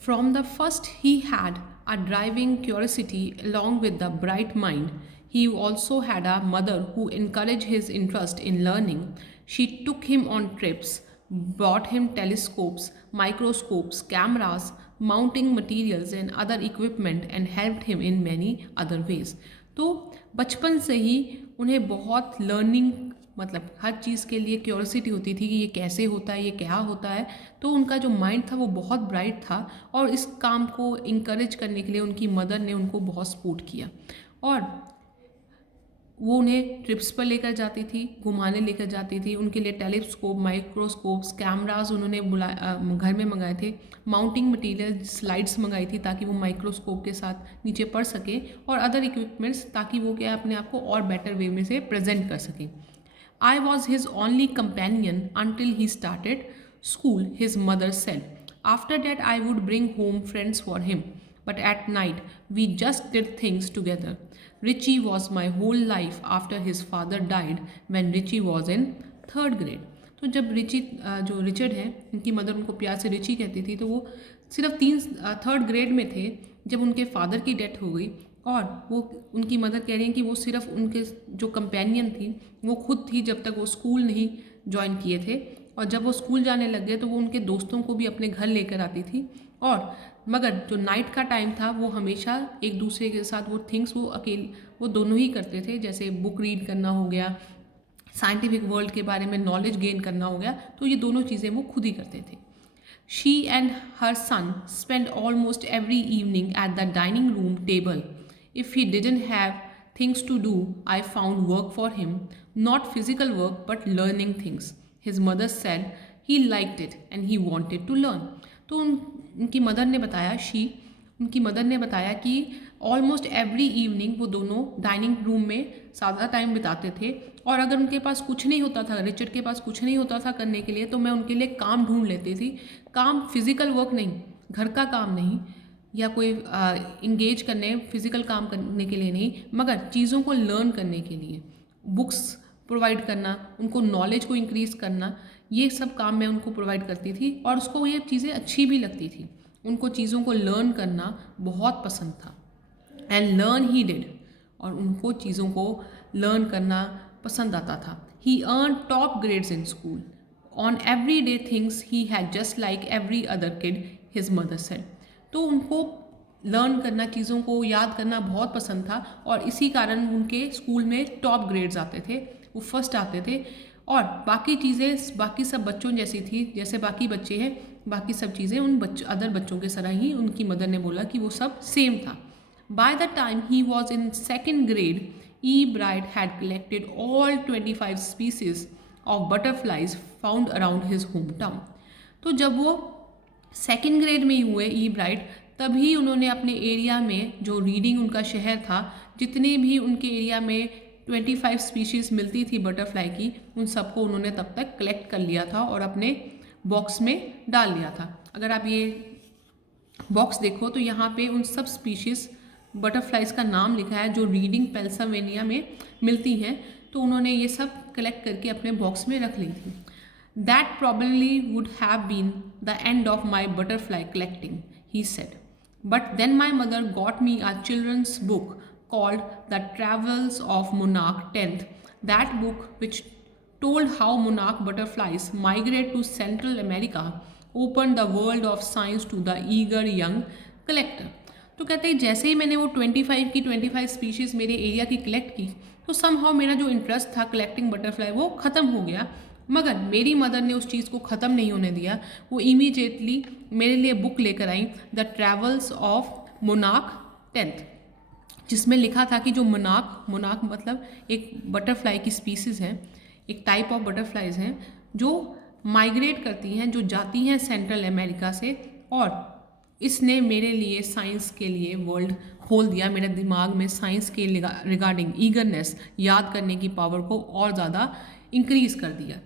From the first, he had a driving curiosity along with the bright mind. He also had a mother who encouraged his interest in learning. She took him on trips, brought him telescopes, microscopes, cameras, mounting materials, and other equipment, and helped him in many other ways. तो बचपन से ही उन्हें बहुत learning मतलब हर चीज़ के लिए curiosity होती थी कि ये कैसे होता है, ये क्या होता है। तो उनका जो माइंड था वो बहुत ब्राइट था और इस काम को इंकरेज करने के लिए उनकी मदर ने उनको बहुत सपोर्ट किया और वो उन्हें ट्रिप्स पर लेकर जाती थी, घुमाने लेकर जाती थी। उनके लिए टेलीस्कोप, माइक्रोस्कोप्स, कैमराज उन्होंने घर में मंगाए थे। माउंटिंग मटेरियल स्लाइड्स मंगाई थी ताकि वो माइक्रोस्कोप के साथ नीचे पढ़ सके और अदर इक्विपमेंट्स ताकि वो क्या अपने आप को और बेटर वे में से प्रेजेंट कर सकें। I was his only companion until he started school, his mother said. After that, I would bring home friends for him. But at night, we just did things together. Richie was my whole life after his father died when Richie was in third grade. तो जब जो Richard है, उनकी mother उनको प्यार से Richie कहती थी, तो वो सिर्फ थर्ड ग्रेड में थे जब उनके फादर की डेथ हो गई और वो उनकी मदर कह रही हैं कि वो सिर्फ उनके जो कंपेनियन थी वो खुद थी जब तक वो स्कूल नहीं ज्वाइन किए थे और जब वो स्कूल जाने लग गए तो वो उनके दोस्तों को भी अपने घर लेकर आती थी और मगर जो नाइट का टाइम था वो हमेशा एक दूसरे के साथ वो थिंग्स वो दोनों ही करते थे, जैसे बुक रीड करना हो गया, साइंटिफिक वर्ल्ड के बारे में नॉलेज गेन करना हो गया, तो ये दोनों चीज़ें वो खुद ही करते थे। She and her son spent almost every evening at the dining room table. If he didn't have things to do, I found work for him, not physical work but learning things. His mother said he liked it and he wanted to learn. तो उनकी mother ने बताया उनकी mother ने बताया कि almost every evening वो दोनों डाइनिंग रूम में ज़्यादा टाइम बिताते थे और अगर उनके पास कुछ नहीं होता था, रिचर्ड के पास कुछ नहीं होता था करने के लिए, तो मैं उनके लिए काम ढूंढ लेती थी। काम फिजिकल वर्क नहीं, घर का काम नहीं या कोई इंगेज करने फिजिकल काम करने के लिए नहीं, मगर चीज़ों को लर्न करने के लिए बुक्स प्रोवाइड करना, उनको नॉलेज को इंक्रीज़ करना, ये सब काम मैं उनको प्रोवाइड करती थी और उसको ये चीज़ें अच्छी भी लगती थी। उनको चीज़ों को लर्न करना बहुत पसंद था एंड लर्न ही डिड, और उनको चीज़ों को लर्न करना पसंद आता था। He earn top grades in school on every day things he had just like every other kid, his mother said. तो उनको लर्न करना, चीज़ों को याद करना बहुत पसंद था और इसी कारण उनके स्कूल में टॉप ग्रेड्स आते थे, वो फर्स्ट आते थे और बाकी चीज़ें बाकी सब बच्चों जैसी थी, जैसे बाकी बच्चे हैं बाकी सब चीज़ें अदर बच्चों के तरह ही उनकी मदर ने बोला कि वो सब सेम था। By the time he was in second grade, E bright had collected all 25 species of butterflies found around his home town. तो जब वो सेकेंड ग्रेड में ही हुए ई ब्राइट, तभी उन्होंने अपने एरिया में जो रीडिंग उनका शहर था, जितने भी उनके एरिया में 25 स्पीशीज़ मिलती थी बटरफ्लाई की, उन सबको उन्होंने तब तक कलेक्ट कर लिया था और अपने बॉक्स में डाल लिया था। अगर आप ये बॉक्स देखो तो यहाँ पे उन सब स्पीशीज़ बटरफ्लाइज का नाम लिखा है जो रीडिंग पेंसिल्वेनिया में मिलती हैं, तो उन्होंने ये सब कलेक्ट करके अपने बॉक्स में रख ली थी। That probably would have been the end of my butterfly collecting, he said. But then my mother got me a children's book called The Travels of Monarch 10th. That book, which told how monarch butterflies migrate to Central America, opened the world of science to the eager young collector. तो कहते हैं जैसे ही मैंने वो 25 species मेरे area की collect की, तो समहाउ मेरा जो इंटरेस्ट था कलेक्टिंग बटरफ्लाई वो ख़त्म हो गया, मगर मेरी मदर ने उस चीज़ को ख़त्म नहीं होने दिया। वो इमीडिएटली मेरे लिए बुक लेकर आई, the travels of Monarch 10th, जिसमें लिखा था कि जो मोनार्क मतलब एक बटरफ्लाई की स्पीसीज़ है, एक टाइप ऑफ बटरफ्लाइज हैं जो माइग्रेट करती हैं, जो जाती हैं सेंट्रल अमेरिका से, और इसने मेरे लिए साइंस के लिए वर्ल्ड खोल दिया। मेरे दिमाग में साइंस के रिगार्डिंग ईगरनेस, याद करने की पावर को और ज़्यादा इंक्रीज़ कर दिया।